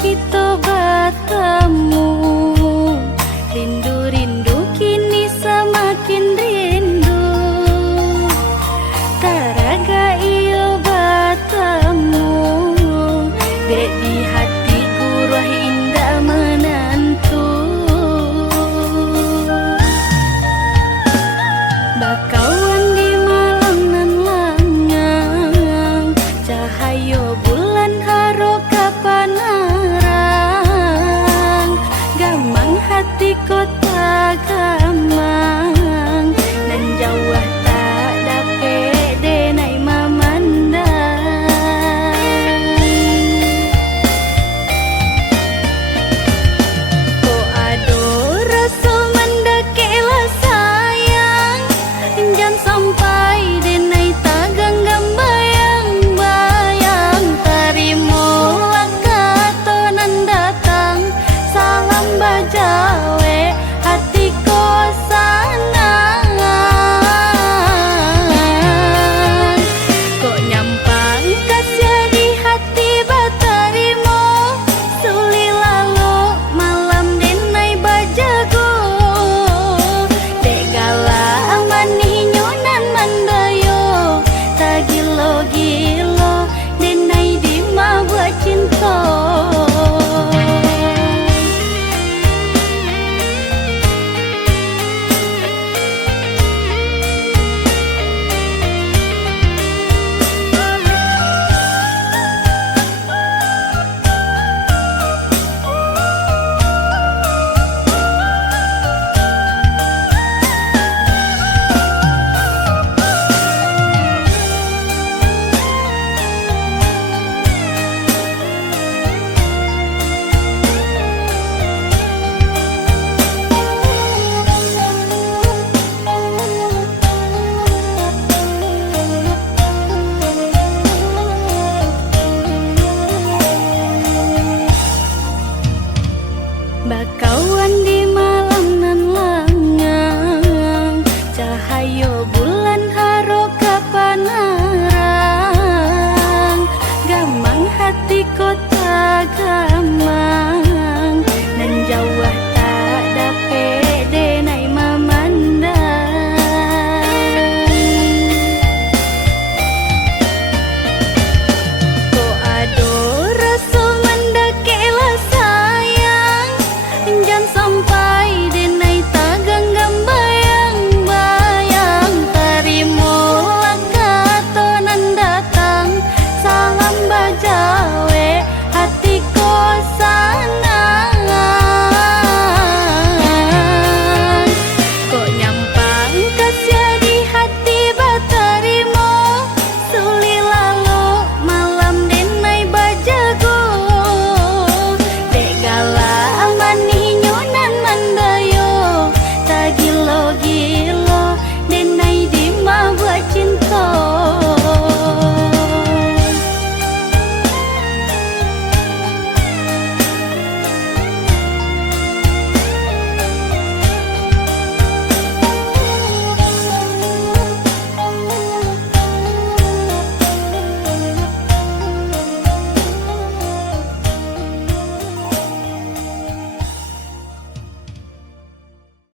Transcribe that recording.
kita bertemu, rindu-rindu kini semakin rindu. Taraga iyo bertemu, dek di hati gurah indah menantu. Bakawan di malam nan langang, cahayo bulan haro kapanarang. Gamang hati kota gamang, dan jauh tak dapat denai memandang. Ko ado rasa mendekelah sayang, jangan sampai denai taganggam bayang-bayang. Terimalah katonan datang, salam bajawe hati ko sanang. Kok nyampang kasih di hati batarimo, suli lalu malam denai bajago. Dek gala manih nyunan mandayo, tagi logi